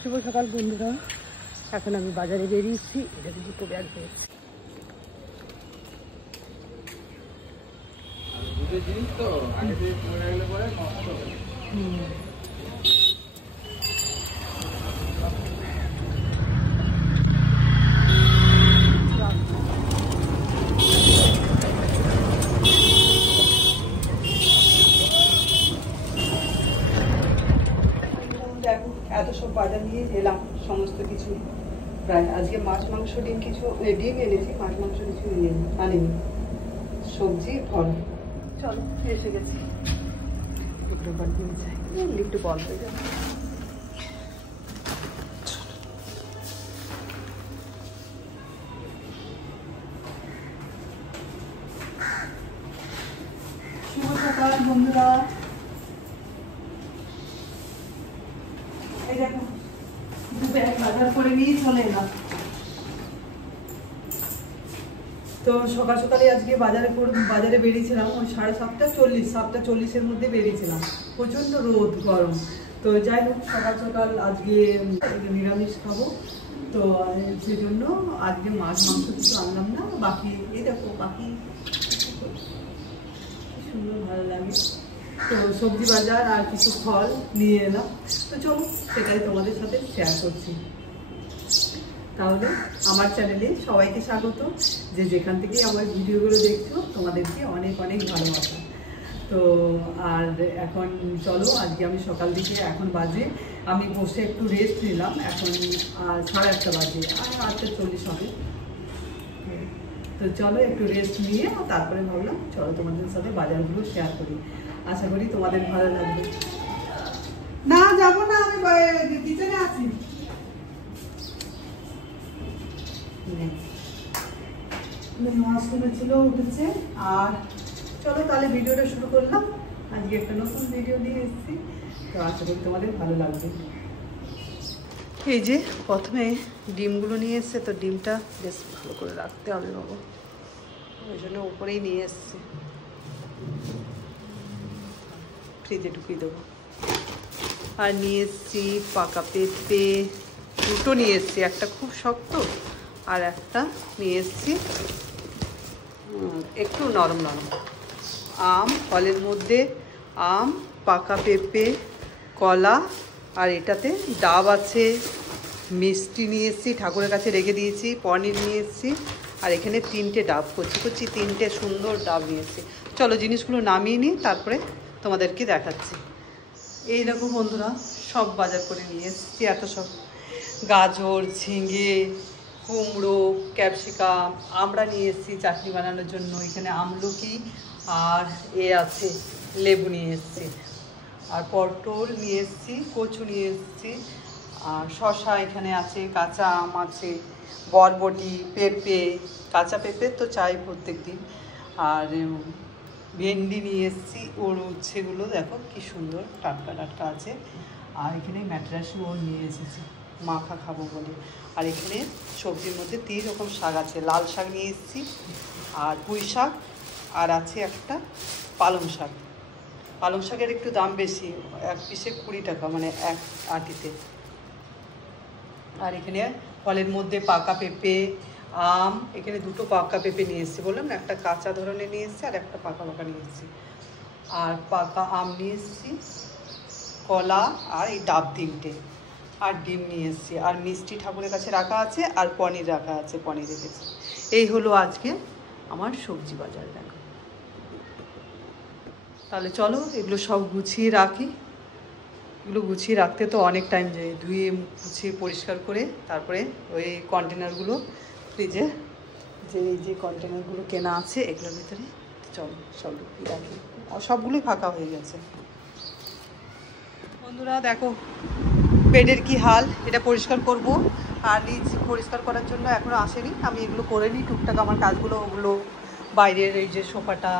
শুভ সকাল বন্ধুরা, এখন আমি বাজারে বেরিয়েছি। এটা দুটো ব্যাগ পেয়েছি। এত সব বাজার নিয়ে এলাম, সমস্ত কিছু প্রায়। আজকে মাছ মাংস ডিম কিছু ডিম এনেছি, মাছ মাংস কিছু আনিনি, সবজি ফল। চলো এসে গেছি। একটু বল হয়ে যাবে। শুভ সকাল বন্ধুরা, এই দেখো দু ব্যাগ বাজার করে নিয়ে চলে এলাম। তো সকাল সকালে আজকে বাজারে বেরিয়েছিলাম ওই 7:40 মধ্যে বেরিয়েছিলাম। প্রচন্ড রোদ, গরম। তো যাই হোক, সকাল সকাল আজকে নিরামিষ খাবো, তো সেজন্য আজকে মাছ মাংস কিছু আনলাম না। বাকি এই দেখো, বাকি সুন্দর ভালো লাগে। তো সবজি বাজার আর কিছু ফল নিয়ে এলাম। তো চলো সেটাই তোমাদের সাথে শেয়ার করছি। তাহলে আমার চ্যানেলে সবাইকে স্বাগত। যে যেখান থেকে আমার ভিডিওগুলো দেখছো তোমাদেরকে অনেক অনেক ভালোবাসা। তো আর এখন চলো, আজকে আমি সকাল দিকে এখন বাজে, আমি বসে একটু রেস্ট নিলাম। এখন 8:30 বাজে, আর 8:40 হবে। তো চলো একটু রেস্ট নিয়ে তারপরে ভাবলাম চলো তোমাদের সাথে বাজারগুলো শেয়ার করি। আশা করি তোমাদের ভালো লাগবে। না যাবো না, আমি কিচেনে আছি। ওয়াশরুমে ছিল, উঠেছে। আর চলো তাহলে ভিডিওটা শুরু করলাম। আজকে একটা নতুন ভিডিও নিয়ে এসেছি, তো আশা করি তোমাদের ভালো লাগবে। এই যে প্রথমে ডিমগুলো নিয়ে এসছে, তো ডিমটা বেশ ভালো করে রাখতে হবে বাবু, ওই জন্য উপরেই নিয়ে এসছে, ফ্রিজে ঢুকিয়ে দেবো। আর নিয়ে এসছি পাকা পেঁপে, দুটো নিয়ে এসছি, একটা খুব শক্ত আর একটা নিয়ে এসছি একটু নরম নরম। আম, ফলের মধ্যে আম, পাকা পেঁপে, কলা, আর এটাতে ডাব আছে। মিষ্টি নিয়ে এসছি, ঠাকুরের কাছে রেখে দিয়েছি। পনির নিয়ে এসছি, আর এখানে 3টে ডাব কচি 3টে সুন্দর ডাব নিয়ে এসছি। চলো জিনিসগুলো নামিয়ে নিই, তারপরে তোমাদেরকে দেখাচ্ছি। এই দেখো বন্ধুরা, সব বাজার করে নিয়ে এসছি। এত সব গাজর, ঝিঙে, কুমড়ো, ক্যাপসিকাম, আমরা নিয়ে এসেছি চাটনি বানানোর জন্য। এখানে আমলকি আর আছে লেবু নিয়ে এসেছি। আর পটল নিয়ে এসেছি, কচু নিয়ে এসেছি, আর শসা এখানে আছে, কাঁচা আম আছে, বরবটি, পেঁপে, কাঁচা পেঁপে তো চাই প্রত্যেক দিন। আর ভেন্ডি নিয়ে এসেছি, ওর উচ্ছেগুলো দেখো কি সুন্দর টাটকা টাটকা আছে। আর এখানে ম্যাটরাসও নিয়ে এসেছি, মাখা খাবো বলে। আর এখানে সবজির মধ্যে 3 রকম শাক আছে। লাল শাক নিয়ে এসেছি, আর পুঁই শাক, আর আছে একটা পালং শাক। পালং শাকের একটু দাম বেশি, 1 পিসে 20 টাকা, মানে 1 আটিতে। আর এখানে ফলের মধ্যে পাকা পেঁপে, আম, এখানে 2টো পাকা পেঁপে নিয়ে এসেছি, বললাম না, একটা কাঁচা ধরনের নিয়ে এসেছি আর একটা পাকা পাকা নিয়ে এসেছি। আর পাকা আম নিয়ে এসেছি, কলা, আর এই ডাব 3টে, আর ডিম নিয়ে এসেছি। আর মিষ্টি ঠাকুরের কাছে রাখা আছে, আর পনির রাখা আছে, পনির রেখেছি। এই হলো আজকে আমার সবজি বাজার। দেখো তাহলে চলো এগুলো সব গুছিয়ে রাখি। এগুলো গুছিয়ে রাখতে তো অনেক টাইম যায়, ধুয়ে গুছিয়ে পরিষ্কার করে তারপরে ওই কন্টেনারগুলো ফ্রিজে, এই যে কন্টেনারগুলো কেনা আছে এগুলোর ভিতরে চলো সব ঢুকিয়ে রাখি। আর সবগুলোই ফাঁকা হয়ে গেছে। বন্ধুরা দেখো বেডের কি হাল, এটা পরিষ্কার করব। আর নিচ পরিষ্কার করার জন্য এখনও আসেনি, আমি এগুলো করে নিই টুকটাক আমার কাজগুলো। ওগুলো বাইরের এই যে সোফাটা,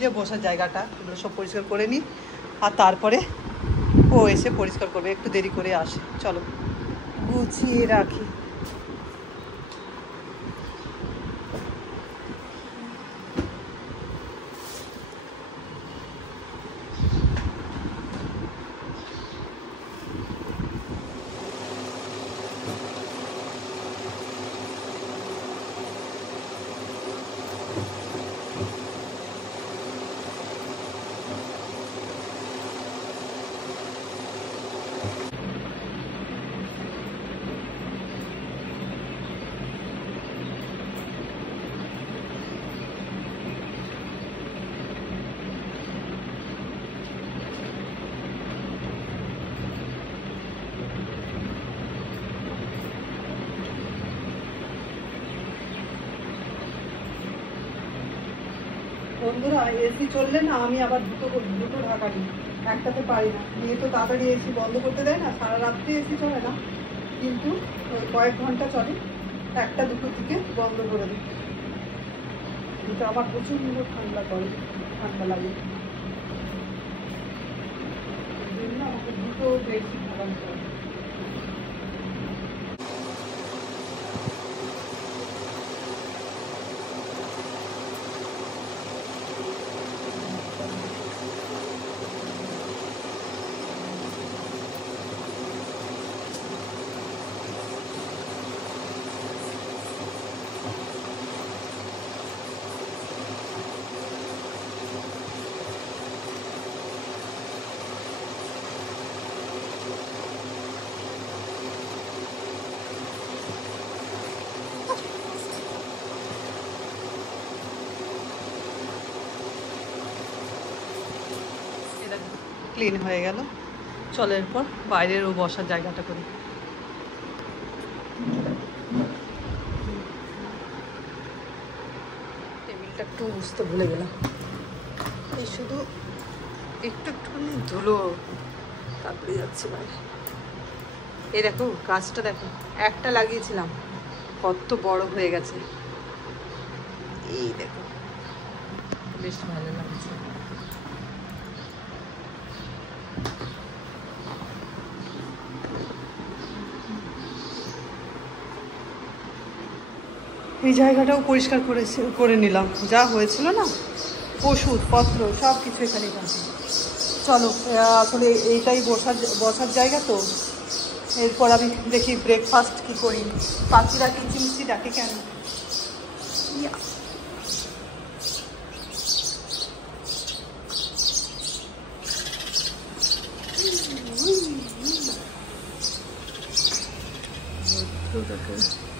যে বসার জায়গাটা, এগুলো সব পরিষ্কার করে নিই, আর তারপরে ও এসে পরিষ্কার করবে। একটু দেরি করে আসে, চলো গুছিয়ে রাখি। বন্ধুরা এসি চললে না আমি আবার দুটো ঢাকা দিই, একটাতে পারি না। মেয়ে তো তাড়াতাড়ি এসি বন্ধ করতে দেয় না, সারা রাত্রি এসি চলে না, কিন্তু কয়েক ঘন্টা চলে, একটা দুটো থেকে বন্ধ করে দিই। কিন্তু আমার প্রচণ্ড ঠান্ডা লাগে, এই জন্য আমাকে দুটো বেশি খাবার চলে। ক্লিন হয়ে গেল। চলো এরপর বাইরের ও বসার জায়গাটা করি। টেবিলটা একটু বুঝতে ভুলে গেলাম, এই শুধু একটুখানি ধুলো তারপরে যাচ্ছে বাইরে। এই দেখো গাছটা দেখো, একটা লাগিয়েছিলাম কত বড় হয়ে গেছে, এই দেখো বেশ ভালো লাগছে। এই জায়গাটাও পরিষ্কার করে নিলাম, যা হয়েছিল না ওষুধপত্র সব কিছু এখানেই থাকে। চলো আসলে এইটাই বসার জায়গা তো। এরপর আমি দেখি ব্রেকফাস্ট কি করি। পাখিরা কিচিমিচি ডাকে কেন?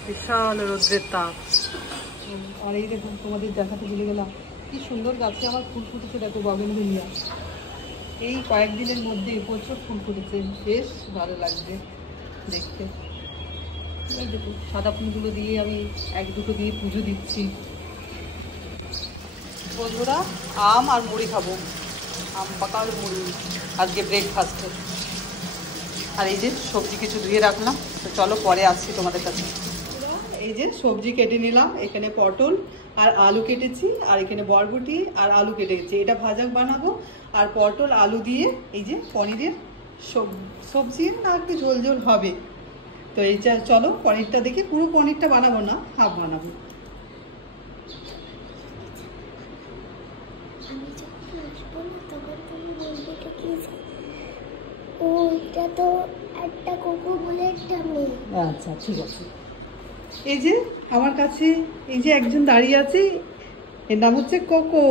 বিশাল রোদ্রের তাপ। আর এই দেখুন তোমাদের দেখাতে ভুলে গেলাম, কি সুন্দর গাছে আমার ফুল ফুটেছে, দেখো বগেনভিলিয়া। এই কয়েকদিনের মধ্যে প্রচুর ফুল ফুটেছে, বেশ ভালো লাগছে দেখতে। এই দেখো সাদা ফুলগুলো দিয়ে আমি এক দুটো দিয়ে পুজো দিচ্ছি। বন্ধুরা আম আর মুড়ি খাবো, আম পাকা আর মুড়ি আজকে ব্রেকফাস্টে। আর এই যে সবজি কিছু ধুয়ে রাখলাম, তো চলো পরে আসছি তোমাদের কাছে। এই যে সবজি কেটে নিলাম, এখানে পটল আর আলু কেটেছি, আর এখানে বরবটি আর আলু কেটেছি, এটা ভাজা বানাবো। আর পটল আলু দিয়ে এই যে পনিরের সবজি না একটু ঝোল ঝোল হবে। তো এই চলো পনিরটা দেখি, পুরো পনিরটা বানাবো না, হাফ বানাবো। আচ্ছা ঠিক আছে। এই যে আমার কাছে এই যে একজন দাঁড়িয়ে আছে, এর নাম হচ্ছে কোকো।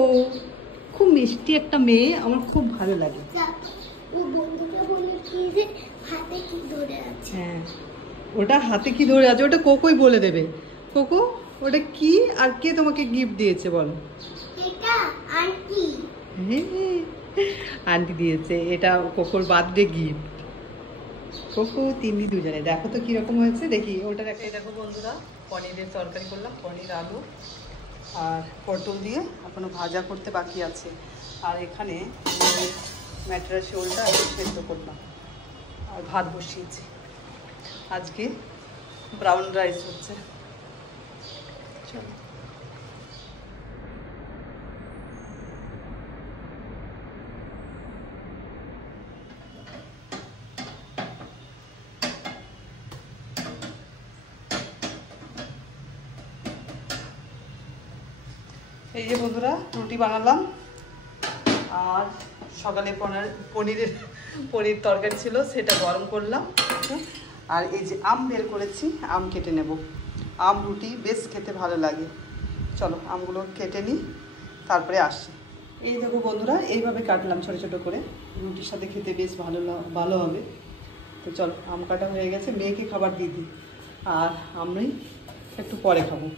খুব মিষ্টি একটা মেয়ে, আমার খুব ভালো লাগে। হ্যাঁ ওটা হাতে কি ধরে আছে ওটা কোকোই বলে দেবে। কোকো ওটা কি আর কে তোমাকে গিফট দিয়েছে বলো? আন্টি দিয়েছে, এটা কোকোর বার্থডে গিফট। কোকো তিনি দুজনে দেখো তো কিরকম হয়েছে, দেখি ওটা দেখো। এই দেখো বন্ধুরা পনিরের তরকারি করলাম, পনির আলু আর পটল দিয়ে, এখনো ভাজা করতে বাকি আছে। আর এখানে ম্যাটরা শোলটা সেদ্ধ করলাম আর ভাত বসিয়েছি। আজকে ব্রাউন রাইস হচ্ছে। চলো এই যে বন্ধুরা রুটি বানালাম, আর সকালে পনির তরকারি ছিল সেটা গরম করলাম। আর এই যে আম বের করেছি, আম কেটে নেব। আম রুটি বেশ খেতে ভালো লাগে। চলো আমগুলো কেটে নিই, তারপরে আসি। এই দেখো বন্ধুরা এইভাবে কাটলাম ছোটো ছোটো করে, রুটির সাথে খেতে বেশ ভালো হবে। তো চলো আম কাটা হয়ে গেছে, মেয়েকে খাবার দিয়ে দিই, আর আমি একটু পরে খাবো।